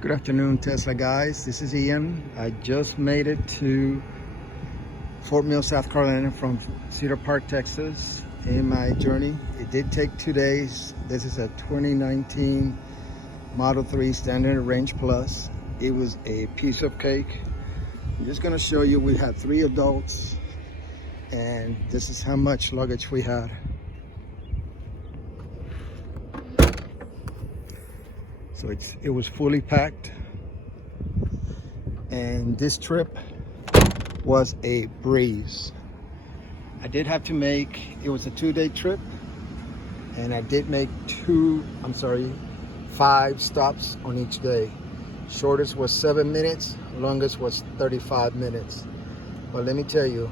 Good afternoon, Tesla guys. This is Ian. I just made it to Fort Mill, South Carolina from Cedar Park, Texas in my journey. It did take 2 days. This is a 2019 Model 3 Standard Range Plus. It was a piece of cake. I'm just gonna show you, we had 3 adults and this is how much luggage we had. So it was fully packed, and this trip was a breeze. I did have to make, it was a 2-day trip, and I did make 5 stops on each day. Shortest was 7 minutes, longest was 35 minutes. But let me tell you,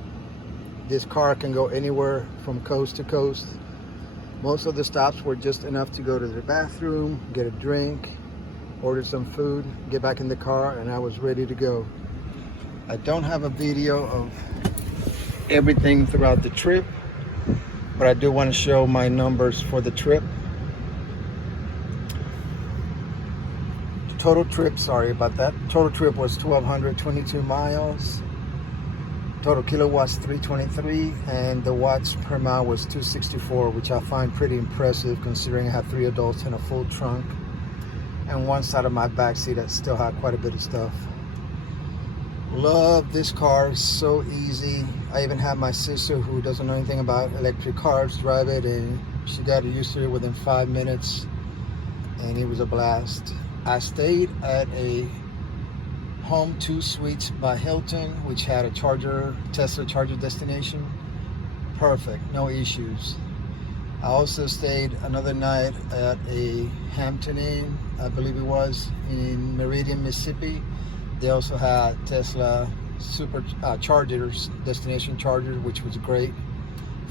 this car can go anywhere from coast to coast. Most of the stops were just enough to go to the bathroom, get a drink, order some food, get back in the car, and I was ready to go. I don't have a video of everything throughout the trip, but I do want to show my numbers for the trip. Total trip, sorry about that. Total trip was 1,222 miles. Total kilowatts 323, and the watts per mile was 264, which I find pretty impressive considering I have 3 adults and a full trunk and one side of my back seat that still had quite a bit of stuff. Love this car, it's so easy. I even had my sister, who doesn't know anything about electric cars, drive it, and she got used to it within 5 minutes, and it was a blast. I stayed at a Home 2 Suites by Hilton, which had a Tesla charger destination. Perfect, no issues. I also stayed another night at a Hampton Inn, I believe it was, in Meridian, Mississippi. They also had Tesla superchargers, destination chargers, which was great.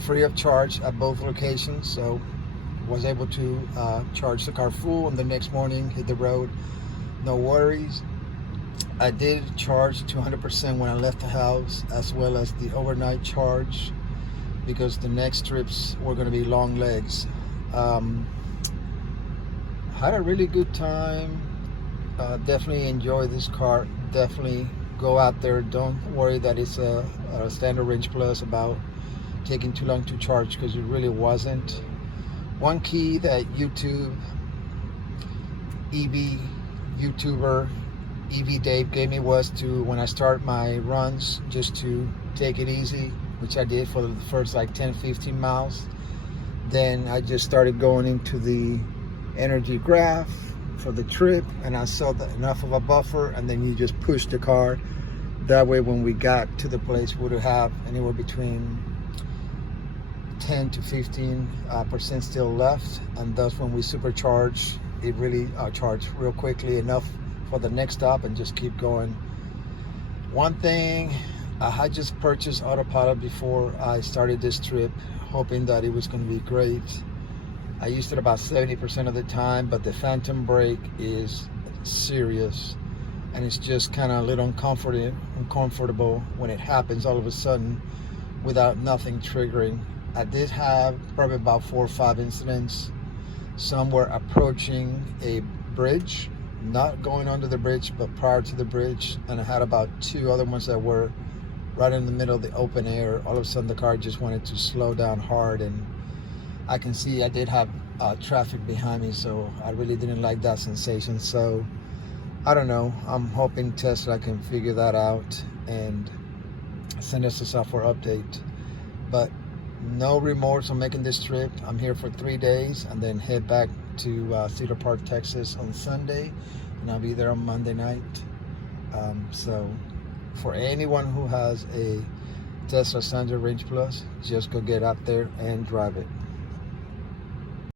Free of charge at both locations, so was able to charge the car full, and the next morning hit the road, no worries. I did charge to 100% when I left the house, as well as the overnight charge, because the next trips were going to be long legs. Had a really good time. Definitely enjoy this car. Definitely go out there. Don't worry that it's a Standard Range Plus about taking too long to charge, because it really wasn't. One key that YouTuber EV Dave gave me was to, when I start my runs, just to take it easy, which I did for the first like 10-15 miles. Then I just started going into the energy graph for the trip, and I saw that enough of a buffer, and then you just push the car. That way when we got to the place, we would have anywhere between 10 to 15% still left, and thus when we supercharge, it really charged real quickly, enough for the next stop, and just keep going. One thing, I had just purchased autopilot before I started this trip, hoping that it was going to be great. I used it about 70% of the time, but the phantom brake is serious, and it's just kind of a little uncomfortable when it happens all of a sudden without nothing triggering. I did have probably about 4 or 5 incidents. Some were approaching a bridge, not going under the bridge, but prior to the bridge, and I had about 2 other ones that were right in the middle of the open air. All of a sudden the car just wanted to slow down hard, and I can see I did have traffic behind me, so I really didn't like that sensation. So I don't know, I'm hoping Tesla can figure that out and send us a software update. But no remorse on making this trip. I'm here for 3 days and then head back to Cedar Park, Texas on Sunday, and I'll be there on Monday night. So for anyone who has a Tesla Standard Range Plus, just go get out there and drive it.